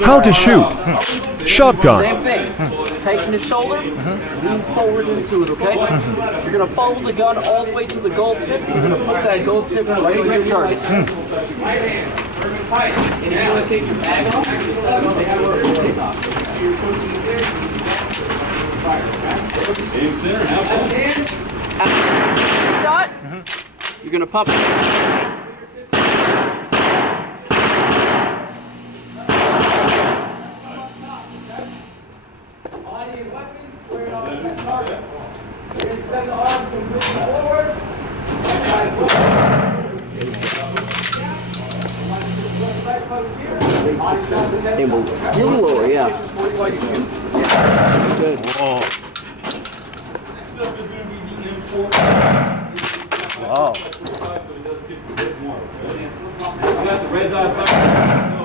How to shoot. Shotgun. Same thing. Tighten the shoulder, lean forward into it, okay? You're going to follow the gun all the way to the gold tip. You're going to put that gold tip right in your target. And if you want to take your bag off, shot, you're going to pump it. A little lower, yeah. Good. Wow. Got the red dot.